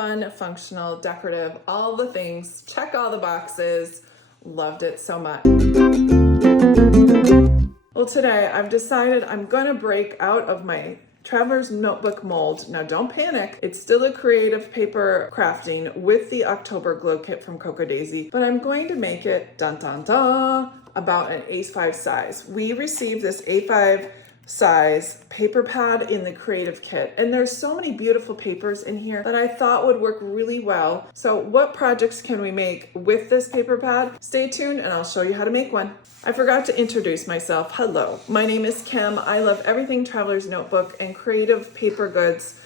fun, functional, decorative, all the things. Check all the boxes. Loved it so much. Well, today I've decided I'm gonna break out of my Traveler's Notebook mold. Now don't panic, it's still a creative paper crafting with the October Glow Kit from KRODesigns, but I'm going to make it, dun dun dun, about an A5 size. We received this A5 size paper pad in the creative kit, and there's so many beautiful papers in here that I thought would work really well. So what projects can we make with this paper pad? Stay tuned and I'll show you how to make one. I forgot to introduce myself. Hello, my name is Kim. I love everything Traveler's Notebook and creative paper goods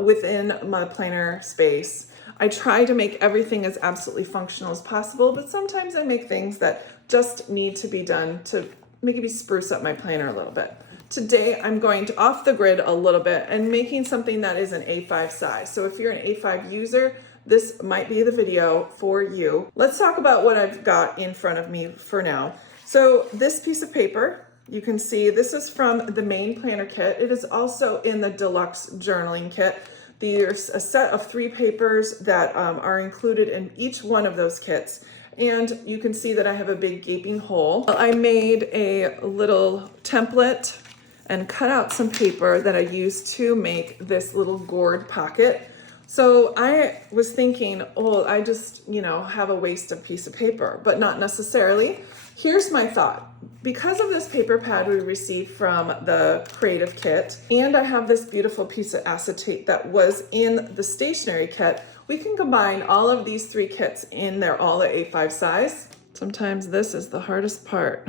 within my planner space. I try to make everything as absolutely functional as possible, but sometimes I make things that just need to be done to maybe spruce up my planner a little bit. Today, I'm going to off the grid a little bit and making something that is an A5 size. So if you're an A5 user, this might be the video for you. Let's talk about what I've got in front of me for now. So this piece of paper, you can see this is from the main planner kit. It is also in the deluxe journaling kit. There's a set of 3 papers that are included in each one of those kits. And you can see that I have a big gaping hole. I made a little template and cut out some paper that I used to make this little gourd pocket. So I was thinking, oh, I just, have a waste of piece of paper, but not necessarily. Here's my thought. Because of this paper pad we received from the creative kit, and I have this beautiful piece of acetate that was in the stationery kit, we can combine all of these 3 kits in there, all at A5 size. Sometimes this is the hardest part.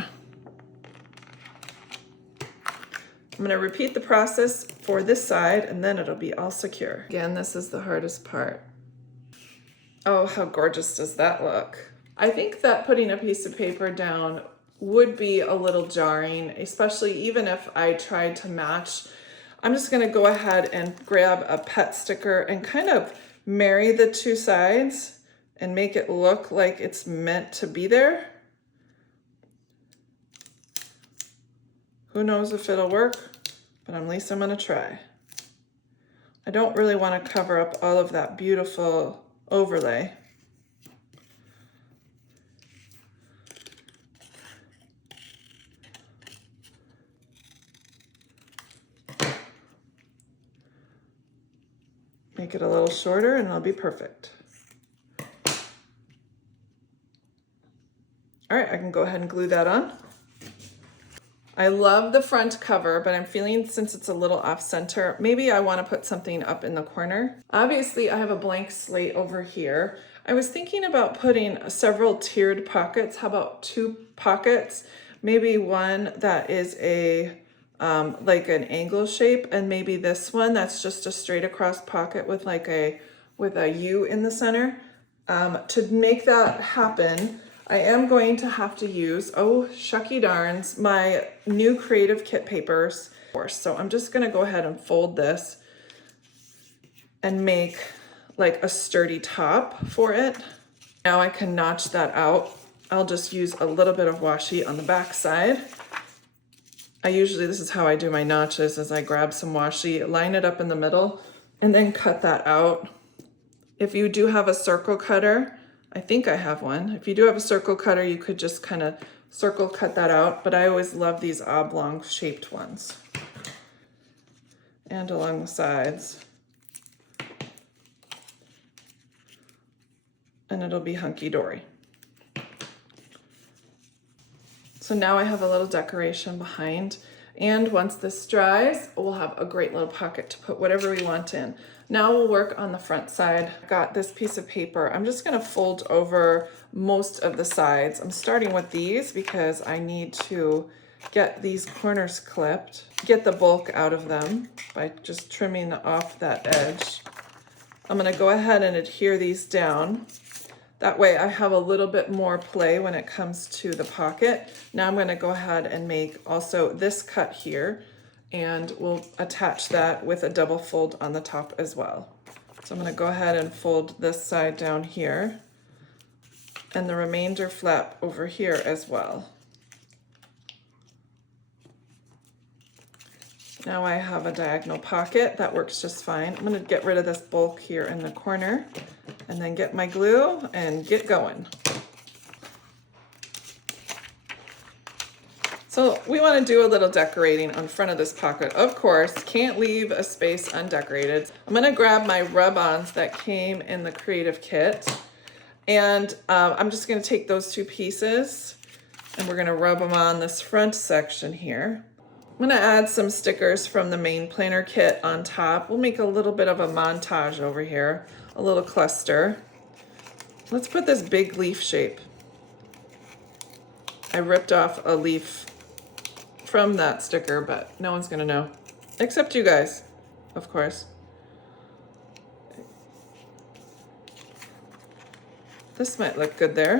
I'm going to repeat the process for this side and then it'll be all secure. Again, this is the hardest part. Oh, how gorgeous does that look? I think that putting a piece of paper down would be a little jarring, especially even if I tried to match. I'm just going to go ahead and grab a pet sticker and kind of marry the 2 sides and make it look like it's meant to be there. Who knows if it'll work, but at least I'm gonna try. I don't really want to cover up all of that beautiful overlay. Make it a little shorter and it'll be perfect. All right, I can go ahead and glue that on. I love the front cover, but I'm feeling since it's a little off center, maybe I want to put something up in the corner. Obviously, I have a blank slate over here. I was thinking about putting several tiered pockets. How about 2 pockets? Maybe one that is a like an angle shape, and maybe this one that's just a straight across pocket with like a U in the center. To make that happen, I am going to have to use, oh shucky darns, my new creative kit papers. So I'm just gonna go ahead and fold this and make like a sturdy top for it. Now I can notch that out. I'll just use a little bit of washi on the back side. This is how I do my notches, is I grab some washi, line it up in the middle, and then cut that out. If you do have a circle cutter, I think I have one. If you do have a circle cutter, you could just kind of circle cut that out, but I always love these oblong shaped ones. And along the sides. And it'll be hunky-dory. So now I have a little decoration behind, and once this dries, we'll have a great little pocket to put whatever we want in. Now we'll work on the front side. I've got this piece of paper. I'm just gonna fold over most of the sides. I'm starting with these because I need to get these corners clipped, get the bulk out of them by just trimming off that edge. I'm gonna go ahead and adhere these down. That way I have a little bit more play when it comes to the pocket. Now I'm gonna go ahead and make also this cut here, and we'll attach that with a double fold on the top as well. So I'm gonna go ahead and fold this side down here and the remainder flap over here as well. Now I have a diagonal pocket that works just fine. I'm gonna get rid of this bulk here in the corner and then get my glue and get going. So we want to do a little decorating on front of this pocket. Of course, can't leave a space undecorated. I'm going to grab my rub-ons that came in the creative kit, and I'm just going to take those two pieces and we're going to rub them on this front section here. I'm going to add some stickers from the main planner kit on top. We'll make a little bit of a montage over here, a little cluster. Let's put this big leaf shape. I ripped off a leaf from that sticker, but no one's gonna know, except you guys, of course. This might look good there.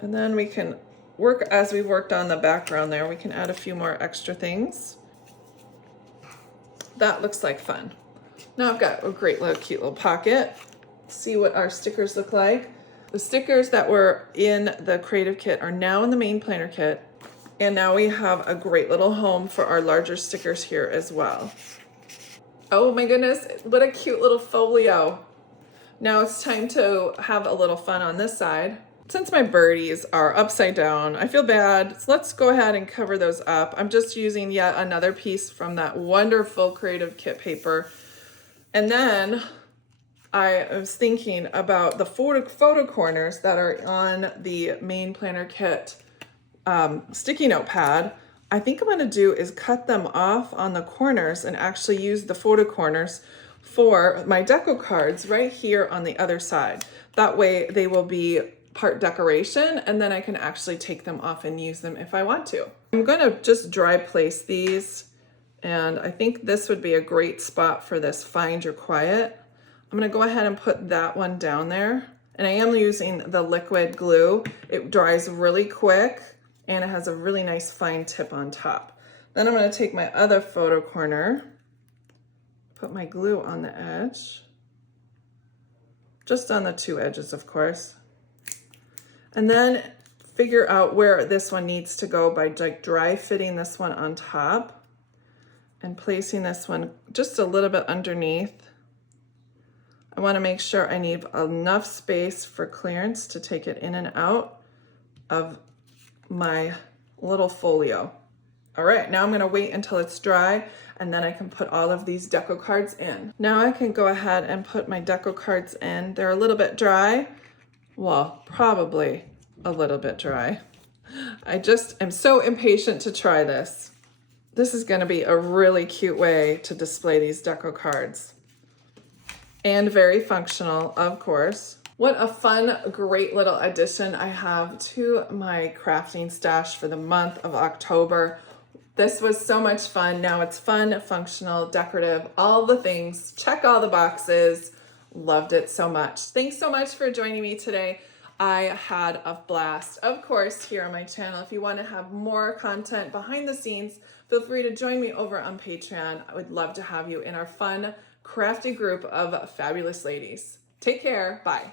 And then we can work, as we worked on the background there, we can add a few more extra things. That looks like fun. Now I've got a great little cute little pocket. Let's see what our stickers look like. The stickers that were in the creative kit are now in the main planner kit. And now we have a great little home for our larger stickers here as well. Oh my goodness, what a cute little folio. Now it's time to have a little fun on this side. Since my birdies are upside down, I feel bad. So let's go ahead and cover those up. I'm just using yet another piece from that wonderful creative kit paper. And then I was thinking about the photo corners that are on the main planner kit sticky note pad. I think I'm gonna do is cut them off on the corners and actually use the photo corners for my deco cards right here on the other side. That way they will be part decoration, and then I can actually take them off and use them if I want to. I'm gonna just dry place these, and I think this would be a great spot for this Find Your Quiet. I'm gonna go ahead and put that one down there. And I am using the liquid glue. It dries really quick and it has a really nice fine tip on top. Then I'm gonna take my other photo corner, put my glue on the edge, just on the two edges, of course. And then figure out where this one needs to go by like dry fitting this one on top and placing this one just a little bit underneath. I want to make sure I need enough space for clearance to take it in and out of my little folio. All right, now I'm going to wait until it's dry and then I can put all of these deco cards in. Now I can go ahead and put my deco cards in. They're a little bit dry. Well, probably a little bit dry. I just am so impatient to try this. This is going to be a really cute way to display these deco cards. And very functional, of course. What a fun, great little addition I have to my crafting stash for the month of October. This was so much fun. Now it's fun, functional, decorative, all the things. Check all the boxes. Loved it so much. Thanks so much for joining me today. I had a blast. Of course, here on my channel, if you want to have more content behind the scenes, feel free to join me over on Patreon. I would love to have you in our fun, crafty group of fabulous ladies. Take care. Bye.